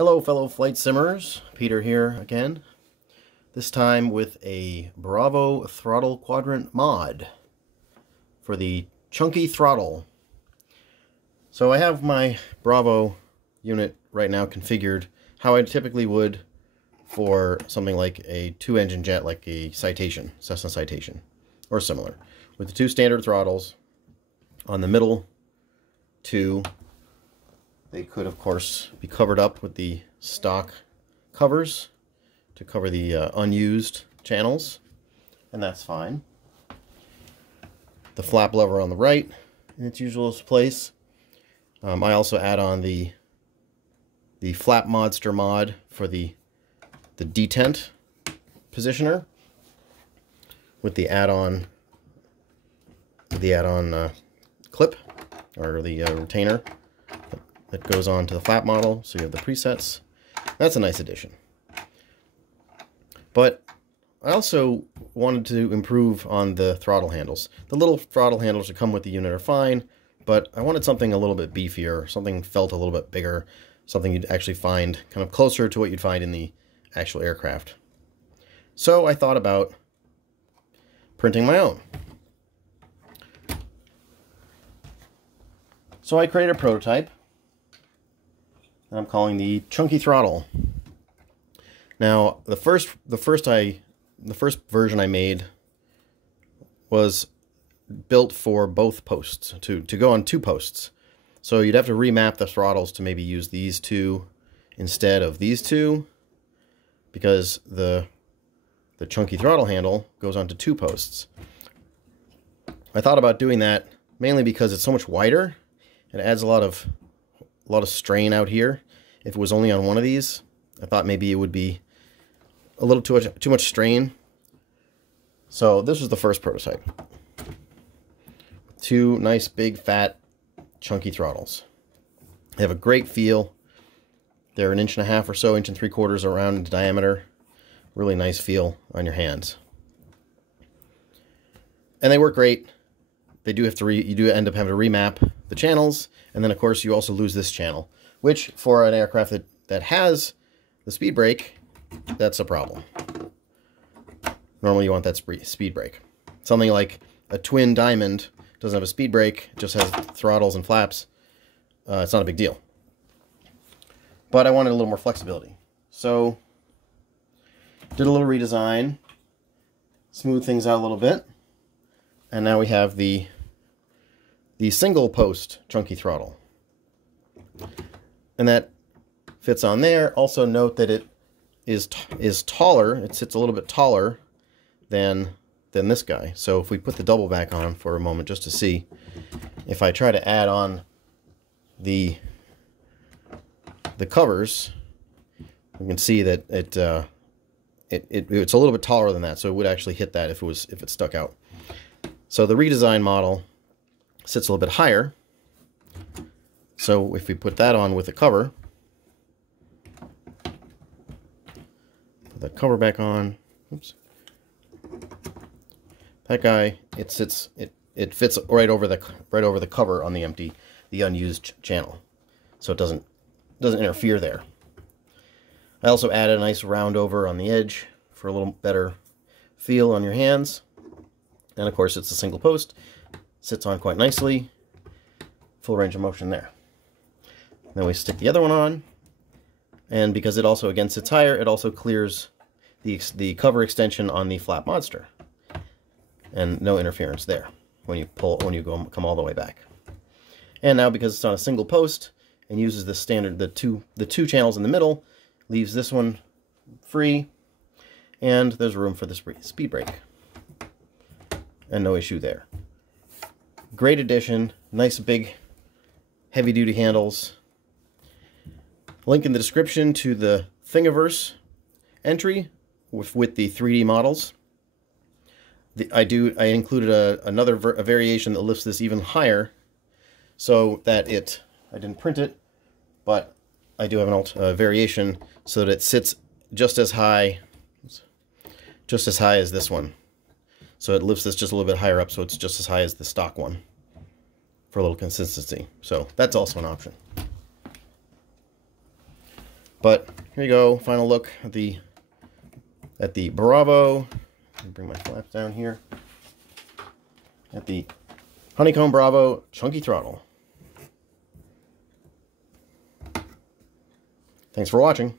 Hello fellow flight simmers, Peter here again, this time with a Bravo Throttle Quadrant mod for the chunky throttle. So I have my Bravo unit right now configured how I typically would for something like a two-engine jet, like a Citation, Cessna Citation, or similar, with the two standard throttles on the middle two. They could, of course, be covered up with the stock covers to cover the unused channels, and that's fine. The flap lever on the right in its usual place. I also add on the flap modster mod for the detent positioner with the add-on clip or the retainer that goes on to the flap model, so you have the presets. That's a nice addition. But I also wanted to improve on the throttle handles. The little throttle handles that come with the unit are fine, but I wanted something a little bit beefier, something felt a little bit bigger, something you'd actually find kind of closer to what you'd find in the actual aircraft. So I thought about printing my own. So I created a prototype that I'm calling the Chunky Throttle. Now, the first version I made was built for both posts, to go on two posts. So you'd have to remap the throttles to maybe use these two instead of these two, because the chunky throttle handle goes onto two posts. I thought about doing that mainly because it's so much wider. It adds a lot of strain out here. If it was only on one of these, I thought maybe it would be a little too much strain. So this was the first prototype. Two nice big fat chunky throttles. They have a great feel. They're 1.5 inches or so, 1.75 inches around in diameter. Really nice feel on your hands. And they work great. They do have to you do end up having to remap the channels, and then of course you also lose this channel, which for an aircraft that has the speed brake, that's a problem. Normally you want that speed brake. Something like a twin diamond doesn't have a speed brake, just has throttles and flaps. It's not a big deal. But I wanted a little more flexibility. So did a little redesign, smoothed things out a little bit, and now we have the single post chunky throttle. And that fits on there. Also note that it is taller. It sits a little bit taller than this guy. So if we put the double back on for a moment just to see, if I try to add on the covers, you can see that it's a little bit taller than that, so it would actually hit that if it stuck out. So the redesigned model sits a little bit higher. So if we put that on with the cover, put the cover back on. Oops. That guy, it fits right over the cover on the unused channel, so it doesn't interfere there. I also added a nice round over on the edge for a little better feel on your hands. And of course it's a single post, sits on quite nicely, full range of motion there. Then we stick the other one on, and because it also again sits higher, it also clears the cover extension on the flap modster, and no interference there when you come all the way back. And now because it's on a single post and uses the standard the two channels in the middle, leaves this one free, and there's room for the speed brake, and no issue there. Great addition, nice big heavy duty handles. Link in the description to the Thingiverse entry with the 3D models. I included a variation that lifts this even higher, so that I didn't print it, but I do have a variation so that it sits just as high as this one. So it lifts this just a little bit higher up, so it's just as high as the stock one for a little consistency. So that's also an option. But here you go, final look at the Bravo. Let me bring my flaps down here. At the Honeycomb Bravo Chunky Throttle. Thanks for watching.